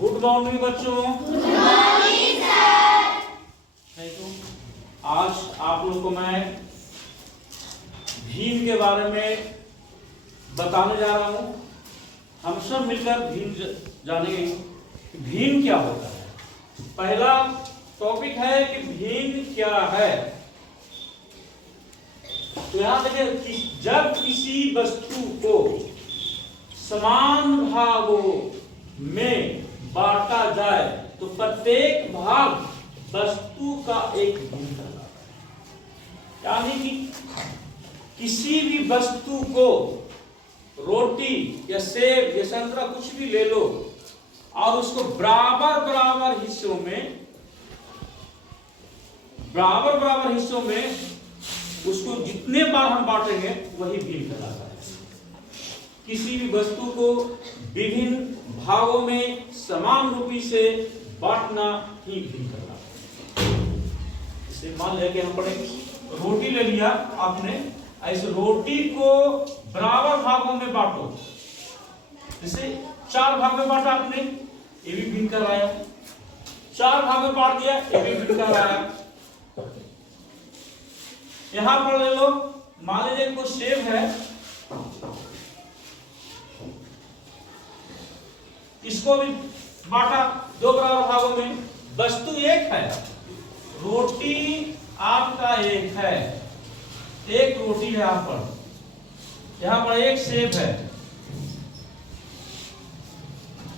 Good morning बच्चों। Good morning sir. Thank you. आज आप लोग को मैं भीम के बारे में बताने जा रहा हूं। हम सब मिलकर भीम जानेंगे कि भीम क्या होता है। पहला टॉपिक है कि भीम क्या है। तो यहां देखिए कि जब किसी वस्तु को समान भागों में बांटा जाए तो प्रत्येक भाग वस्तु का एक भिन्न कहलाता है। यानी कि किसी भी वस्तु को रोटी या सेब या संतरा कुछ भी ले लो और उसको बराबर हिस्सों में उसको जितने बार हम बांटेंगे वही भीम कहलाता है। किसी भी वस्तु को विभिन्न भागों में समान रूपी से बांटना ही भीम कहलाता है। इसे मान लिया कि हम पढ़े रोटी ले लिया आपने, इस रोटी को बराबर भागों में बांटो। जैसे 4 भाग में बांटा आपने, ये भी भीम कहलाया। 4 भाग में बांट दिया, ये भी भीम कहलाया। यहां पर ले लो, मान लीजिए कोई सेब है, इसको भी बांटा 2 बराबर भागों में। वस्तु एक है, रोटी आपका एक है, एक रोटी है यहाँ पर एक सेब है।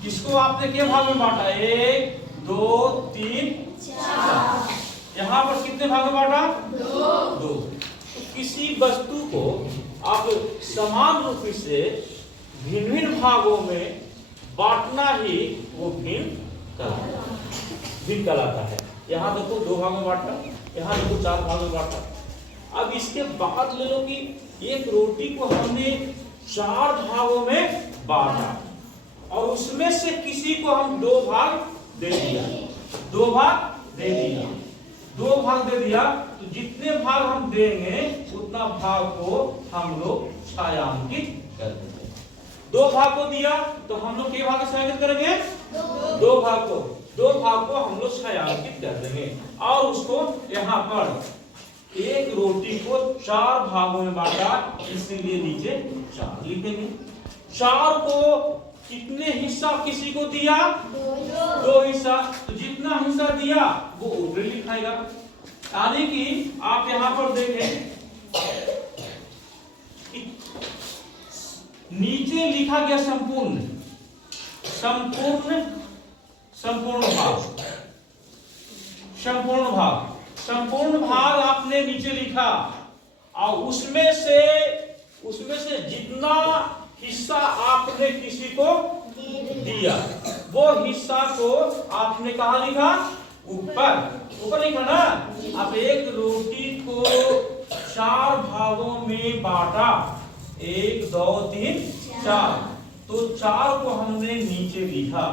इसको आपने क्या भाग में बांटा? 1 2 3 4। यहाँ पर कितने भाग में बांटा? 2। तो किसी वस्तु को आप समान रूप से भिन्न भिन्न भागों में बांटना ही वो भीम कहलाता है। यहाँ देखो 2 भाग में बांटा, यहाँ देखो 4 भाग में बांटा। अब इसके बाद ले लो कि एक रोटी को हमने 4 भागों में बांटा और उसमें से किसी को हम 2 भाग दे दिया। 2 भाग दे दिया तो जितने भाग हम देंगे उतना भाग को हम लोग छायांकित कर देंगे। 2 भाग को दिया तो हम लोग के भाग छायांकित करेंगे? 2 भाग को हम लोग छायांकित कर देंगे और उसको यहाँ पर एक रोटी को 4 भागों में बांटा, इसलिए नीचे 4 लिखेंगे। 4 को कितने हिस्सा किसी को दिया? 2 हिस्सा। तो जितना हिस्सा दिया वो ऊपर लिखाएगा। यानी कि आप यहां पर देखें नीचे लिखा गया संपूर्ण भाग आपने नीचे लिखा और उसमें से जितना हिस्सा आपने किसी को दिया वो हिस्सा को आपने कहाँ लिखा? ऊपर लिखा ना। अब एक रोटी को 4 भागों में बांटा, 1 2 3 4, तो 4 को हमने नीचे लिखा,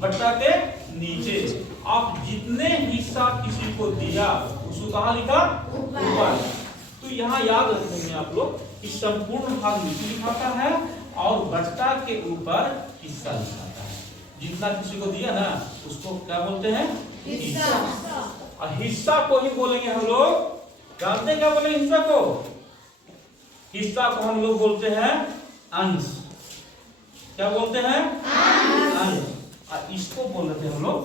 बट्टा के नीचे। आप जितने हिस्सा किसी को दिया उसको कहाँ लिखा? ऊपर। तो यहाँ याद रखेंगे आप लोग कि संपूर्ण भाग नीचे लिखाता है और बट्टा के ऊपर हिस्सा लिखाता है। जितना किसी को दिया ना उसको क्या बोलते हैं? हिस्सा। और हिस्सा को ही बोलेंगे हम लोग। जानते हैं क्या बोलेंगे हिस्सा को? हिस्सा को हम लोग बोलते हैं अंश। क्या बोलते हैं? अंश। और इसको बोलते हैं हम लोग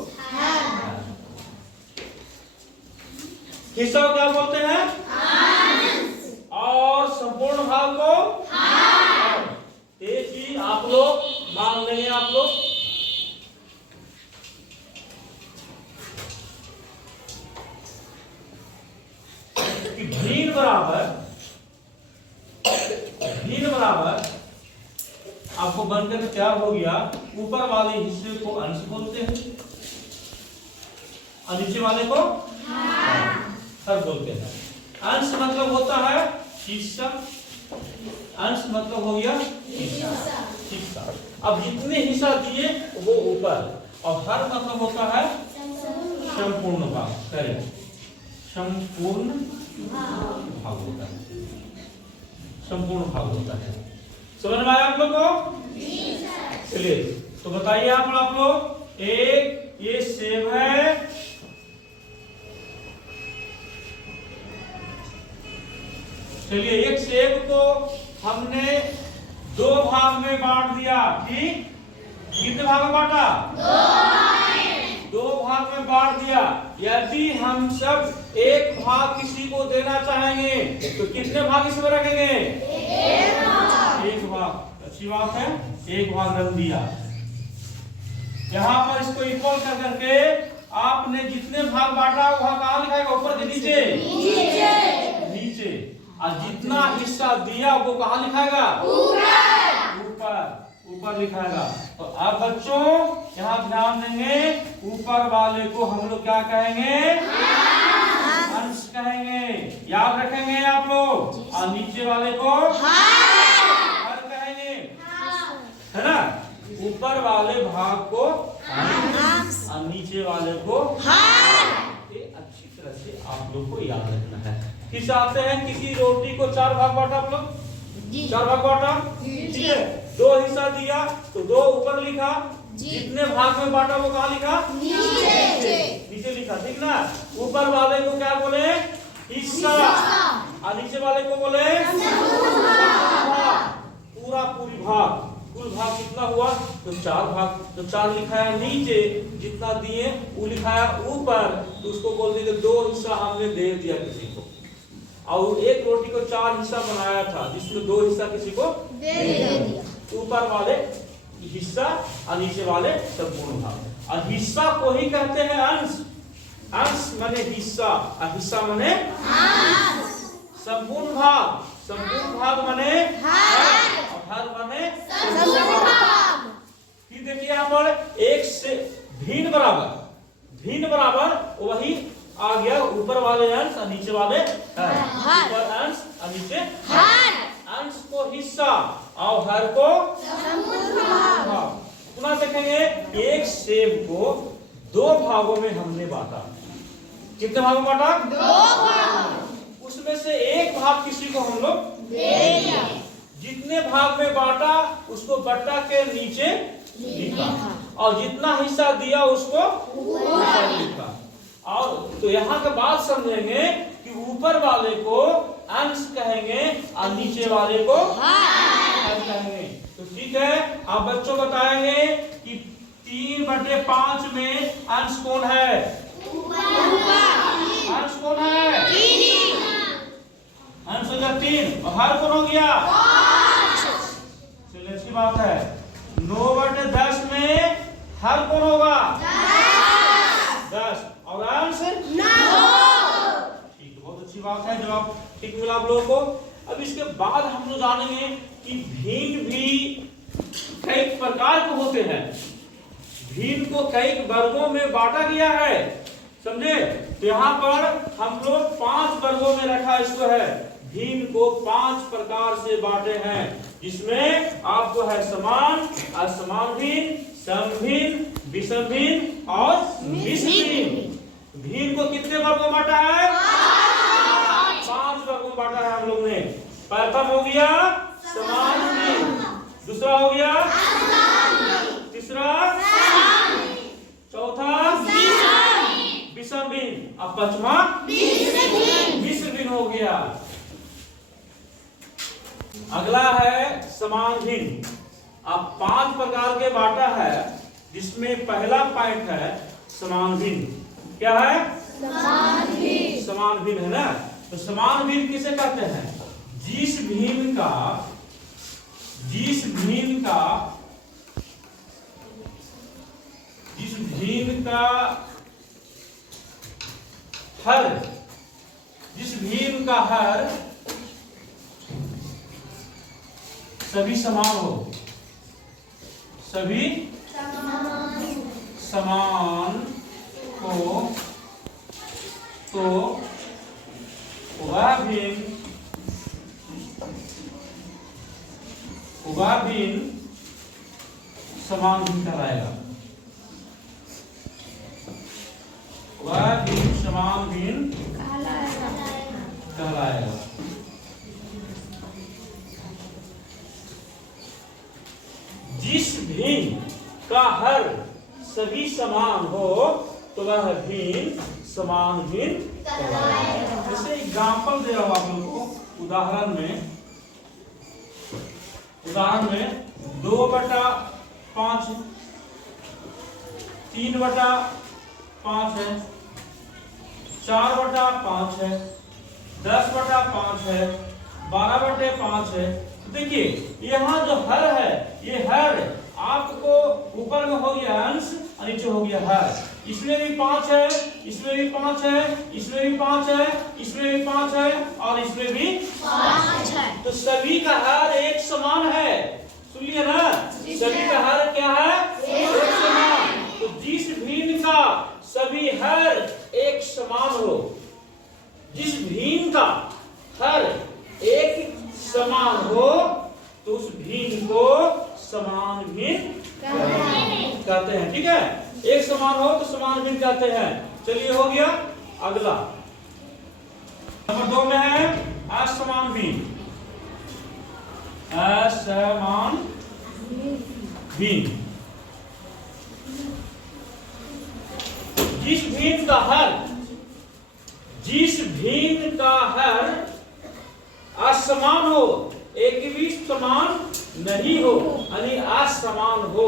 हिस्सा को क्या बोलते हैं? अंश। और संपूर्ण भाग को ये चीज आप लोग मान लेंगे। आप लोग कि भीम बराबर आपको बनकर तैयार हो गया। ऊपर वाले हिस्से को अंश बोलते हैं और नीचे वाले को हर बोलते हैं। अंश मतलब होता है हिस्सा। अंश मतलब हो गया हिस्सा। अब जितने हिस्सा दिए वो ऊपर, और हर मतलब होता है संपूर्ण भाग। करें संपूर्ण भाग होता है, संपूर्ण भाग होता है। समझ में आया आप लोग को? चलिए तो बताइए आप लोग एक ये सेब है, चलिए एक सेब को हमने दो भाग में बांट दिया। ठीक, कितने भाग में बांटा? दो भाग में बांट दिया। यदि हम सब एक भाग किसी को देना चाहेंगे तो कितने भाग इसमें रखेंगे? एक भाग। अच्छी बात है, एक भाग रख दिया। यहाँ पर इसको इक्वल कर करके आपने जितने भाग बांटा वहां कहाँ लिखाएगा? ऊपर के नीचे? नीचे। और जितना हिस्सा दिया वो कहाँ लिखाएगा? ऊपर। ऊपर लिखाएगा। तो अब बच्चों यहाँ ध्यान देंगे, ऊपर वाले को हम लोग क्या कहेंगे? अंश कहेंगे। याद रखेंगे आप लोग। और नीचे वाले को हर कहेंगे, है ना? ऊपर वाले भाग को अंश और नीचे वाले को अच्छी तरह से आप लोग को याद रखना है। किस आते हैं, किसी रोटी को चार भाग बांटा आप लोग? चार भाग बांटा, ठीक है। दो हिस्सा दिया तो दो ऊपर लिखा, जितने भाग में बांटा वो कहाँ लिखा? नीचे लिखा, ठीक ना? ऊपर वाले को क्या बोले? हिस्सा। और नीचे वाले को बोले पूरा पूरी भाग। कुल भाग कितना हुआ? तो चार भाग। तो चार लिखाया नीचे, जितना दिए वो लिखाया ऊपर। तो उसको बोल दिए दो हिस्सा हमने दे दिया किसी को। और एक रोटी को चार हिस्सा बनाया था जिसमें दो हिस्सा किसी को दे दिया। ऊपर वाले हिस्सा और नीचे वाले संपूर्ण भाग। और हिस्सा को ही कहते हैं अंश। अंश माने हिस्सा और हिस्सा माने संपूर्ण भाग। संपूर्ण भाग माने हर माने संपूर्ण भाग। फिर देखिए यहाँ पर एक से भिन्न बराबर वही आ गया। ऊपर वाले अंश और नीचे वाले ऊपर अंश और नीचे अंश को हिस्सा और हर को भाग। पुनः देखेंगे, एक सेब को दो भागों में हमने बांटा। कितने भागों में बांटा? दो भाग। उसमें से एक भाग किसी को हम लोग दे दिया। जितने भाग में बांटा उसको बट्टा के नीचे लिखा और जितना हिस्सा दिया उसको ऊपर लिखा। और तो यहाँ के बाद समझेंगे कि ऊपर वाले को अंश कहेंगे और नीचे वाले को हर कहेंगे। तो ठीक है, आप बच्चों बताएंगे कि 3/5 में अंश कौन है? अंश कौन है? अंश हो गया 3 और हर कौन हो गया? चलिए अच्छी बात है। 9/10 में हर कौन होगा? 10 और अंश 9। ठीक, बहुत अच्छी बात है। जवाब ठीक मिला आप लोगों को। अब इसके बाद हम लोग जानेंगे कि भिन्न भी कई प्रकार के होते हैं। भिन्न को कई वर्गों में बांटा गया है, समझे? तो यहाँ पर हम लोग 5 वर्गों में रखा इसको है। भिन्न को 5 प्रकार से बांटे हैं, जिसमें आपको है समान, असमान भिन्न, समभिन्न, विषम भिन्न और मिश्र भिन्न। भिन्न को कितने वर्गों में बांटा है? 5 वर्गों में बांटा है हम लोग ने। प्रथम हो गया समान भिन्न, दूसरा हो गया तीसरा, चौथा विषम भिन्न, अब पांचवा मिश्र भिन्न हो गया। अगला है समान भिन्न। अब 5 प्रकार के बांटा है, जिसमें पहला पॉइंट है समान भिन्न। क्या है? समान भिन्न है ना? तो समान भिन्न किसे कहते हैं? जिस भिन्न का हर सभी समान हो, सभी समान हो, तो वह भिन्न समान भिन्न कहलाएगा। वह भिन्न समान भिन्न कहलाएगा। जिस भिन्न का हर सभी समान हो तो वह भिन्न समान भिन्न कहलाएगा। जैसे एग्जाम्पल दे रहा हूं आप लोगों को उदाहरण में 2/5 3/5 है, 4/5 है, 10/5 है, 12/5 है। देखिए यहाँ जो हर है, ये हर आपको ऊपर में हो गया अंश और नीचे हो गया हर। इसमें भी 5 है, इसमें भी 5 है, इसमें भी 5 है, इसमें भी 5 है और इसमें भी 5 है। तो सभी का हर एक समान है। सुनिए ना, सभी का हर क्या है? एक समान। तो जिस भिन्न का सभी हर एक समान हो, जिस भिन्न का हर एक समान हो तो उस भिन्न को समान भिन्न कहते हैं। ठीक है, एक समान हो तो समान भिन्न कहते हैं। चलिए हो गया। अगला नंबर 2 में है असमान भिन्न। असमान भिन्न जिस भिन्न का हर असमान हो, एक भी समान नहीं हो, यानी असमान हो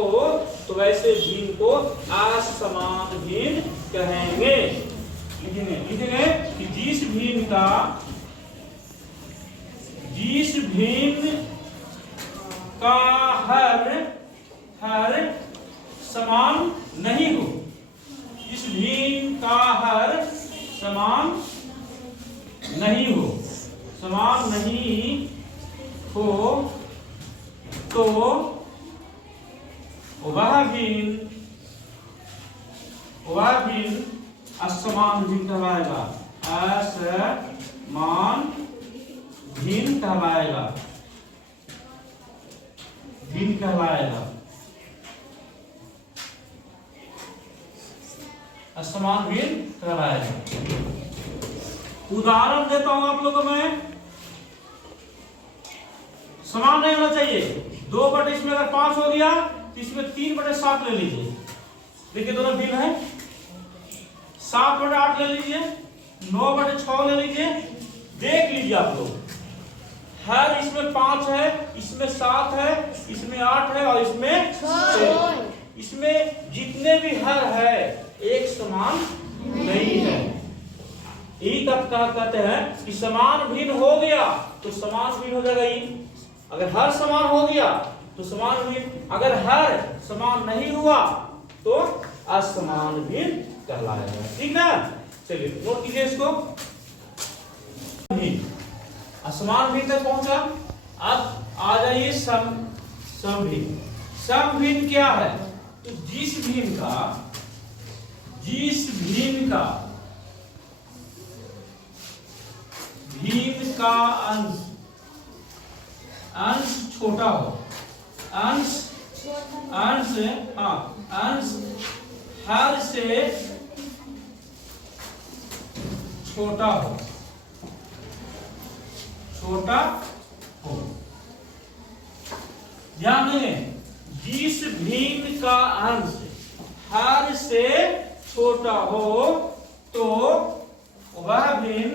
तो वैसे भिन्न को असमान भिन्न कहेंगे। लिखेंगे कि जिस भिन्न का हर समान नहीं हो, जिस भिन्न का हर समान नहीं हो तो वह भिन्न असमान भिन्न कहलाएगा। असमान भिन्न कहलाएगा। असमान भिन्न कहलाएगा। उदाहरण देता हूं आप लोगों में। समान नहीं होना चाहिए। 2 इसमें अगर 5 हो गया तो इसमें 3/7 ले लीजिए। देखिए दोनों भिन्न है। 7/8 ले लीजिए, 9/6 ले लीजिए। देख लीजिए आप लोग, हर इसमें 5 है, इसमें 7 है, इसमें 8 है और इसमें 6। इसमें जितने भी हर है एक समान नहीं है। यही कहते हैं कि समान भिन्न हो गया तो समान भिन्न हो जाएगा। अगर हर समान हो गया तो समान भिन्न, अगर हर समान नहीं हुआ तो असमान भिन्न कहलाएगा। ठीक ना? चलिए नोट कीजिए इसको। असमान भिन्न तक पहुंचा। अब आ जाइए समभिन्न। समभिन्न क्या है? तो जिस भिन्न का अंश छोटा हो, अंश हर से छोटा हो, ध्यान देंगे। जिस भिन्न का अंश हर से छोटा हो तो वह भिन्न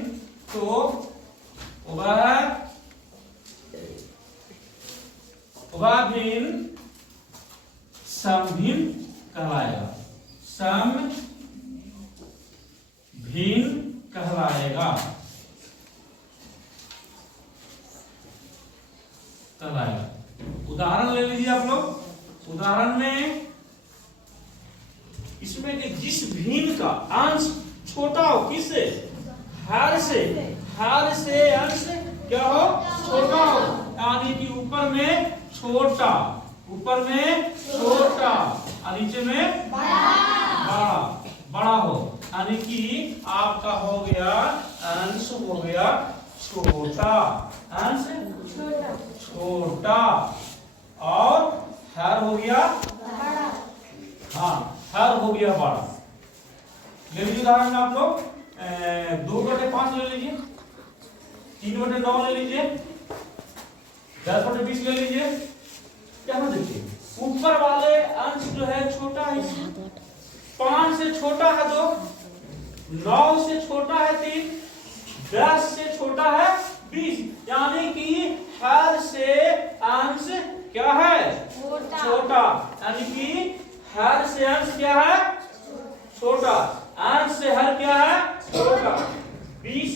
समभिन्न कहलाएगा। समभिन्न कहलाएगा। उदाहरण ले लीजिए आप लोग। उदाहरण में इसमें कि जिस भिन्न का अंश छोटा हो, किससे? हर से अंश क्या हो? छोटा हो, यानी कि ऊपर में छोटा और नीचे में बड़ा हो, यानी कि आपका हो गया अंश हो गया छोटा, अंश छोटा और हर हो गया बड़ा। हाँ, हर हो गया बड़ा। ले लीजिए उदाहरण में आप लोग 2/5 ले लीजिए, 3/9 ले लीजिए, 10/20 ले लीजिए। क्या देखिए ऊपर वाले अंश जो है छोटा है, 5 से छोटा है 2, 9 से छोटा है 3, 10 से छोटा है 20, यानी कि हर से अंश क्या है? छोटा। यानी कि हर से अंश क्या है? छोटा। अंश से हर क्या है? छोटा। 20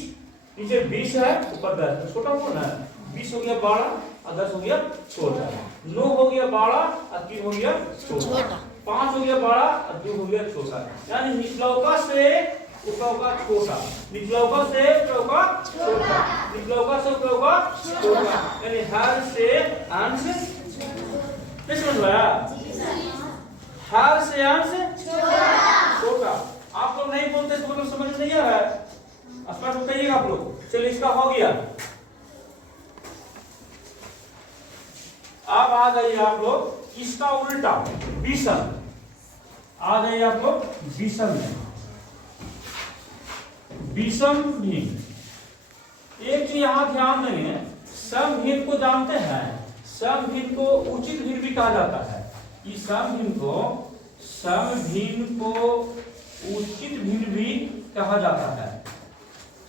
नीचे 20 है, ऊपर 10, तो छोटा कौन है? 20 हो गया 12 और 10 हो गया छोटा। 9 हो गया 12 और 3 हो गया छोटा। 5 हो गया 12 और 2 हो गया छोटा। यानी निचलौका से उपलौका छोटा, निचलौका से उपलौका छोटा, निचलौका से उपलौका छोटा, यानी हर से अंश क्या समझ में आया? हर से अंश छोटा। आप लोग नहीं बोलते तो मतलब समझ नहीं आ रहा है, स्पष्ट बताइएगा आप लोग। चलिए इसका हो गया। अब आ जाइए आप लोग इसका उल्टा विषम। आ जाइए आप लोग विषम में। विषम भिन्न, एक चीज यहां ध्यान देंगे, सम भिन्न को जानते हैं, सम भिन्न को उचित भिन्न भी कहा जाता है। इस सम भिन्न को उचित भिन्न भी कहा जाता है।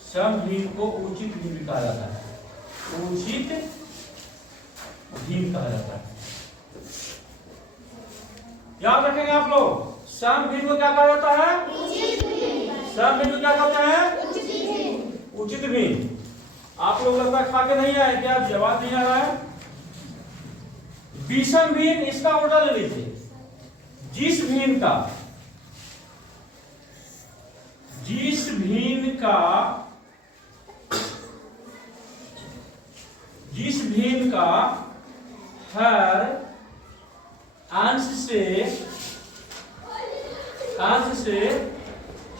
सम भिन्न को उचित भिन्न भी कहा जाता है, उचित भिन्न कहा जाता है। याद रखेंगे आप लोग, सम भिन्न को क्या कहा जाता है? सम भिन्न को क्या कहते हैं? उचित भिन्न। आप लोग लगता है खा के नहीं आए क्या? जवाब नहीं आ रहा है। विषम भिन्न, इसका उल्टा ले लीजिए। जिस भिन्न का हर अंश से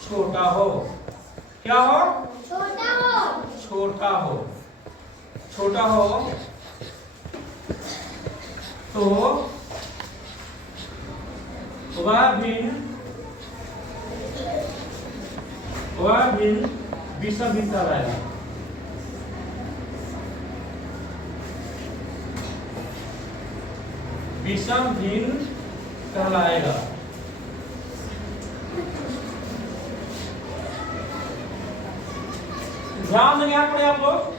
छोटा हो। क्या हो? छोटा हो तो वह भिन्न विषम भिन्न कहलाएगा। विषम भिन्न कहलाएगा। ध्यान देंगे यहाँ पर आप लोग।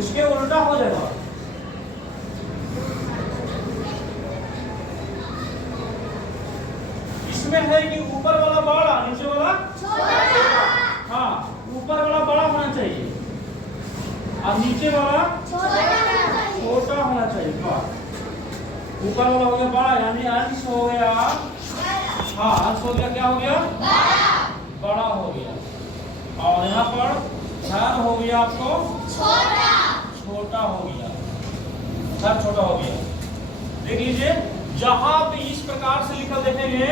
उसके उल्टा हो जाएगा। इसमें है कि ऊपर वाला बड़ा, नीचे वाला छोटा। हाँ, ऊपर वाला बड़ा होना चाहिए और नीचे वाला छोटा होना चाहिए। ऊपर वाला हो गया बड़ा, यानी अंश हो गया, हाँ अंश हो गया, क्या हो गया? बड़ा हो गया। और यहाँ पर धन हो गया आपको छोटा हो गया, धन छोटा हो गया। देख लीजिए, जहां भी इस प्रकार से लिखा देखेंगे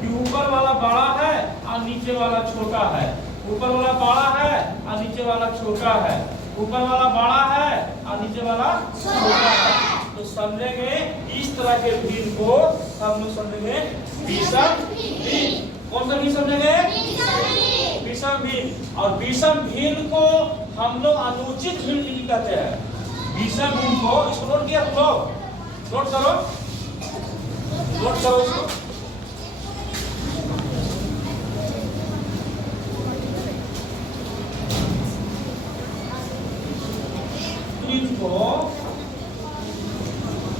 कि ऊपर वाला बड़ा है और नीचे वाला छोटा है, ऊपर वाला बड़ा है और नीचे वाला छोटा है, ऊपर वाला बड़ा है और नीचे वाला छोटा है, तो समझेंगे इस तरह के भिन्न को हम लोग समझेंगे विषम भिन्न। कौन सा भिन्न समझेंगे? विषम भिन्न। और विषम भिन्न को हम लोग अनुचित भिन्न भी कहते हैं। विषम भिन्न को, इसको नोट किया तुम लोग? नोट करो इसको।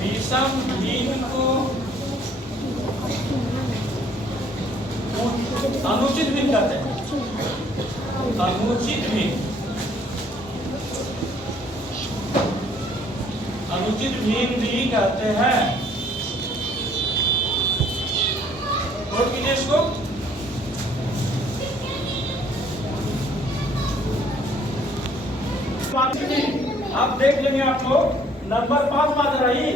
विषम भिन्न को अनुचित भिन्न कहते हैं। अनुचित भिन्न भी कहते हैं। नोट कीजिए इसको। आप देख लेंगे आप लोग, नंबर 5 में आ रही,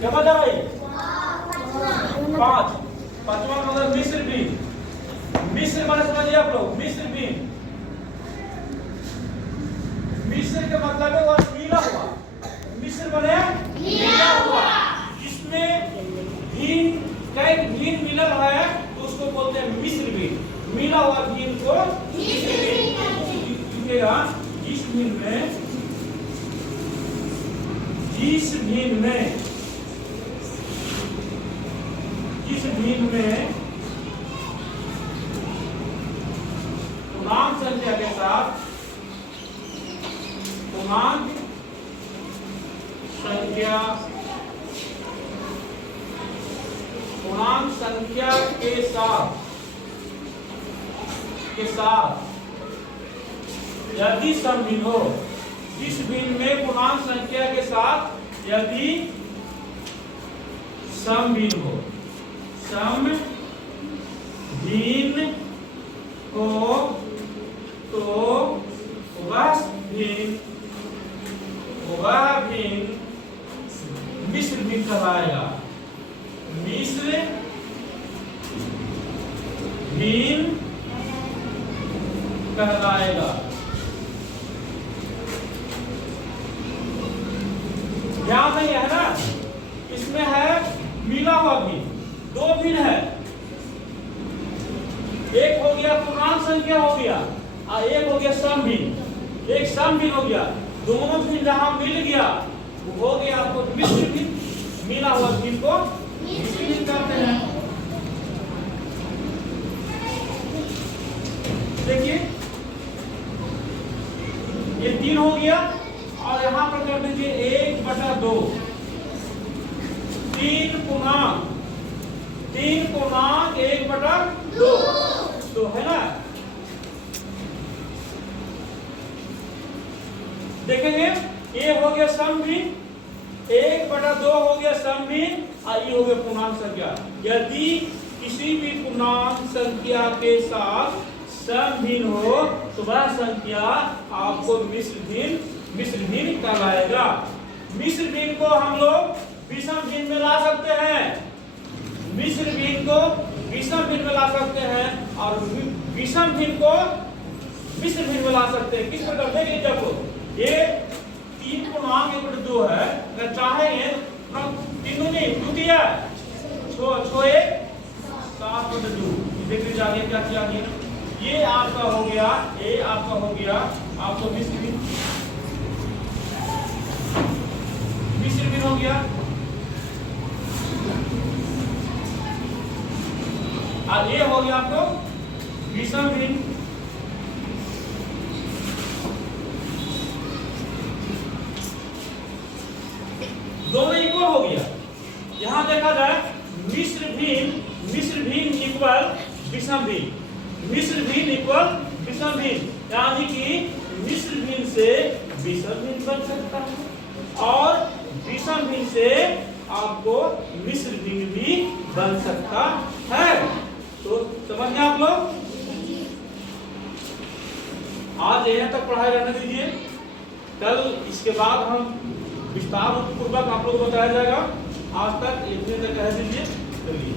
क्या बता रही? 5। 5वां मतलब मिश्र भिन्न। मिश्र माने समझिए आप लोग, मिश्र भिन्न। मिश्र के मतलब है वह मिला हुआ। मिश्र माने मिला हुआ, जिसमें भिन्न कई भिन्न मिला रहा है तो उसको बोलते हैं मिश्र भिन्न। मिला हुआ भिन्न को मिश्र भिन्न। जिस भिन्न में जिस भिन्न में पूर्णांक संख्या के साथ पूर्णांक संख्या के साथ यदि समभिन्न हो, जिस भिन्न में पूर्णांक संख्या के साथ यदि समभिन्न हो, समभिन्न हो तो वह भिन्न मिश्र भिन्न कहलाएगा। मिश्र भिन्न कहलाएगा। ध्यान नहीं है ना, इसमें है मिला हुआ भिन्न, दो भिन्न है, एक हो गया पूर्णांक संख्या हो गया और एक हो गया समभिन्न। एक समभिन्न हो गया, दोनों भिन्न जहां मिल गया वो हो गया आपको मिश्र भिन्न। मिला हुआ भिन्न को मिश्र भिन्न कहते हैं। देखिए ये 3 हो गया और यहां पर कर दीजिए 1/2। 3 पूर्णांक 1/2 तो है ना। देखेंगे ये हो गया समभिन्न, 1/2 हो गया समभिन्न और ये हो गया पूर्णांक संख्या। यदि किसी भी पूर्णांक संख्या के साथ समभिन्न हो तो वह संख्या आपको मिश्र भिन्न कहलाएगा। मिश्र भिन्न को हम लोग विषम भिन्न में ला सकते हैं, मिश्र भिन्न को विषम भिन्न में ला सकते हैं और विषम भिन्न को मिश्र भिन्न में ला सकते हैं। किस प्रकार देखिए, जब ये 3 पूर्णांक 1/2 है, अगर चाहेंगे तीनों नहीं दो दिया 6 1 7/2। देख लीजिए आगे क्या किया गया। ये आपका हो गया, ये आपका हो गया आपको मिश्र भिन्न हो गया और ये हो गया आपको विषम भिन्न। दोनों इक्वल हो गया। यहां देखा जाए मिश्र भिन्न इक्वल विषम भिन्न, मिश्र भिन्न इक्वल विषम भिन्न, यानी कि मिश्र भिन्न से विषम भिन्न बन सकता है और विषम भिन्न से आपको मिश्र भिन्न भी बन सकता है। तो समझ गए आप लोग। आज यहाँ तक पढ़ाई रहने दीजिए, कल इसके बाद हम विस्तार पूर्वक आप लोग को बताया जाएगा। आज तक इतने तक कह दीजिए। चलिए।